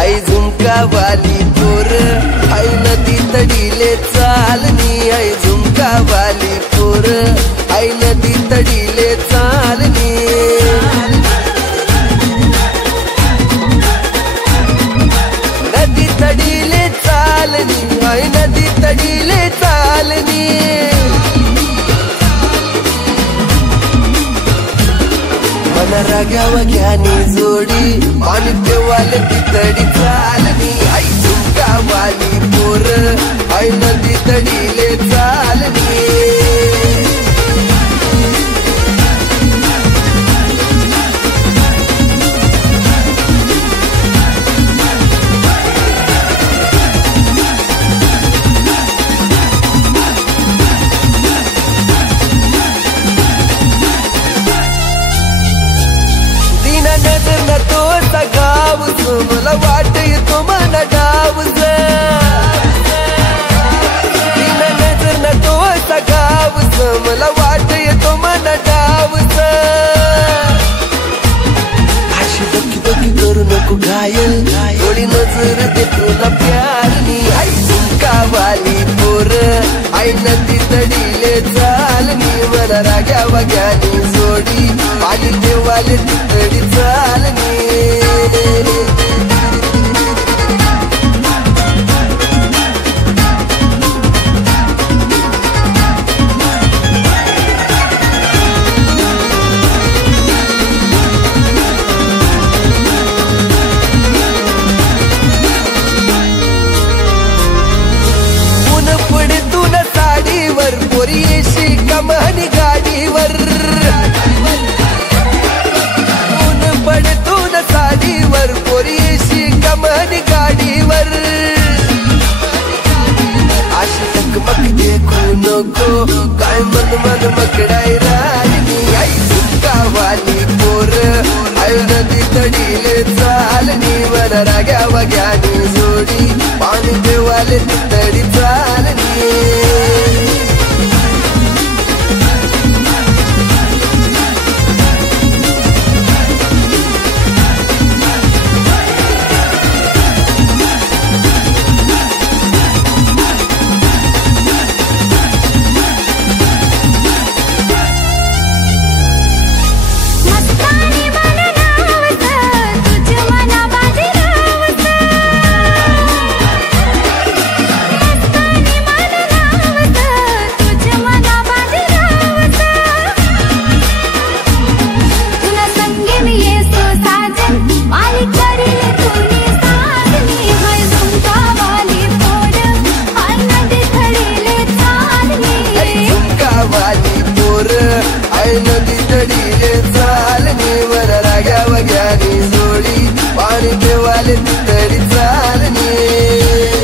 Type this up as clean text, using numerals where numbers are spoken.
आई झुमका वाली पोर आई नदी तडीले चालनी आई झुमका वाली पोर आई नदी तडीले चालनी नदी तडीले चालनी आई नदी तडीले चालनी मन रागावा घ्यानी जोडी पाणी पेवाले तितडी चालनी आई झुमका वाली पोर आई नदी तडीले चालनी नजर न तो सगाव मला वाट येतो मन डावज नजर न तो सगाव मला वाट येतो मन डावज अशी बकी बकी करू नको घायल थोडी नजर दे तुला प्यारनी आई झुमका वाली पोर आई नदी तडीले चालनी मला राग्या वाग्यानी जोडी पाणी देवाले तितडी चालनी ऊन पडे तुला साडीवर पोरी येशी कमानी गाडीवर साडीवर पोरीशी कमानी गाडीवर अशी टकमक देखू नको काय मन मन मकडाई राणी आई झुमका वाली पोर आई नदी तडीले चालनी मन राग्या वाग्यानी जोडी पाणी देवाले तितडी चालनी आई नदी तडीले चालनी वर राग्या वाग्यानी जोडी पाणी देवाले तितडी चालनी